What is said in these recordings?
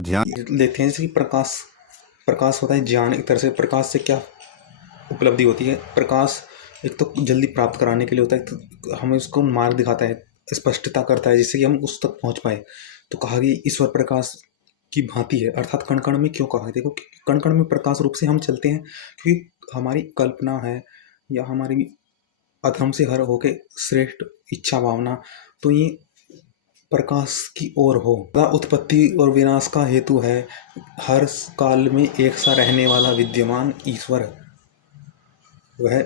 ध्यान देखते हैं जैसे कि प्रकाश प्रकाश होता है ज्ञान। एक तरह से प्रकाश से क्या उपलब्धि होती है? प्रकाश एक तो जल्दी प्राप्त कराने के लिए होता है, तो हमें उसको मार्ग दिखाता है, स्पष्टता करता है, जिससे कि हम उस तक पहुंच पाए। तो कहा कि ईश्वर प्रकाश की भांति है, अर्थात कण कण में। क्यों कहा है? देखो, कण कण में प्रकाश रूप से हम चलते हैं, क्योंकि हमारी कल्पना है या हमारी अधर्म से हर होके श्रेष्ठ इच्छा भावना, तो ये प्रकाश की ओर हो। उत्पत्ति और विनाश का हेतु है, हर काल में एक सा रहने वाला विद्यमान ईश्वर। वह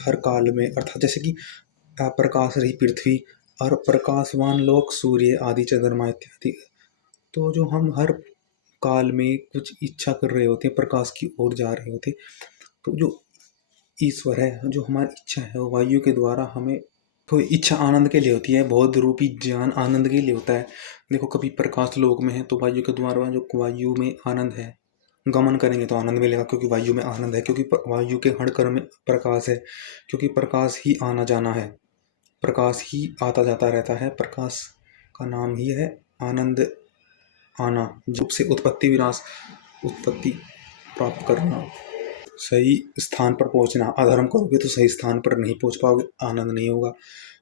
हर काल में, अर्थात जैसे कि अप्रकाश रही पृथ्वी और प्रकाशवान लोक सूर्य आदि चंद्रमा इत्यादि। तो जो हम हर काल में कुछ इच्छा कर रहे होते हैं, प्रकाश की ओर जा रहे होते, तो जो ईश्वर है, जो हमारी इच्छा है, वो वायु के द्वारा हमें, तो इच्छा आनंद के लिए होती है, बोध रूपी ज्ञान आनंद के लिए होता है। देखो, कभी प्रकाश लोक में है तो वायु के द्वारा जो वायु में आनंद है, गमन करेंगे तो आनंद मिलेगा, क्योंकि वायु में आनंद है, क्योंकि वायु के हर कण में प्रकाश है, क्योंकि प्रकाश ही आना जाना है, प्रकाश ही आता जाता रहता है। प्रकाश का नाम ही है आनंद आना, रूप से उत्पत्ति विनाश, उत्पत्ति प्राप्त करना, सही स्थान पर पहुंचना। अधर्म करोगे तो सही स्थान पर नहीं पहुंच पाओगे, आनंद नहीं होगा।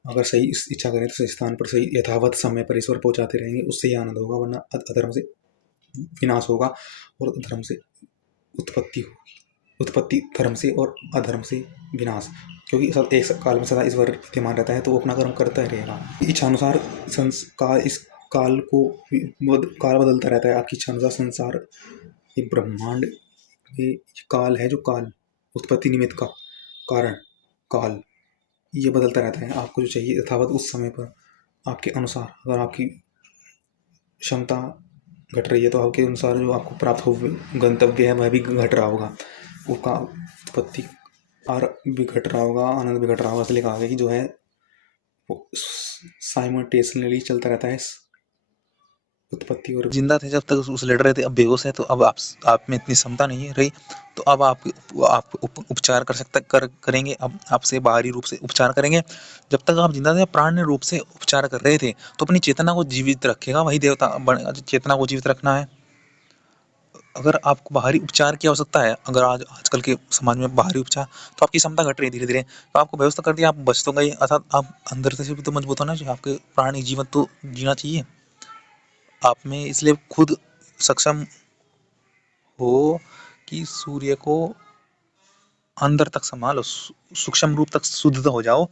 अगर सही इच्छा करें तो सही स्थान पर, सही यथावत समय पर ईश्वर पहुंचाते रहेंगे, उससे ही आनंद होगा, वरना अधर्म से विनाश होगा और धर्म से उत्पत्ति होगी। उत्पत्ति धर्म से और अधर्म से विनाश, क्योंकि सब एक काल में सदा ईश्वर विद्यमान रहता है, तो वो अपना कर्म करता ही रहेगा। इच्छानुसार संस्कार, इस काल को काल बदलता रहता है। आपकी इच्छानुसार संसार, ये ब्रह्मांड, ये काल है, जो काल उत्पत्ति निमित्त का कारण काल, ये बदलता रहता है। आपको जो चाहिए यथावत उस समय पर आपके अनुसार, अगर आपकी क्षमता घट रही है तो आपके अनुसार जो आपको प्राप्त हो गंतव्य है वह भी घट रहा होगा, उसका उत्पत्ति और भी घट रहा होगा, आनंद भी घट रहा होगा। इसलिए कहा गया कि जो है वो साइमल्टेनियसली चलता रहता है, उत्पत्ति और जिंदा थे जब तक उस लड़ रहे थे, अब बेहोश है, तो अब आप में इतनी क्षमता नहीं रही, तो अब आप उपचार करेंगे, अब आपसे बाहरी रूप से उपचार करेंगे। जब तक आप जिंदा थे, प्राण रूप से उपचार कर रहे थे, तो अपनी चेतना को जीवित रखेगा वही देवता, चेतना को जीवित रखना है। अगर आपको बाहरी उपचार की आवश्यकता है, अगर आजकल के समाज में बाहरी उपचार, तो आपकी क्षमता घट रही है धीरे धीरे, तो आपको व्यवस्था कर दिया, आप बच तो गए, अर्थात आप अंदर से भी तो मजबूत होना चाहिए, आपके प्राणी जीवन तो जीना चाहिए आप में, इसलिए खुद सक्षम हो कि सूर्य को अंदर तक संभालो, सूक्ष्म रूप तक शुद्ध हो जाओ।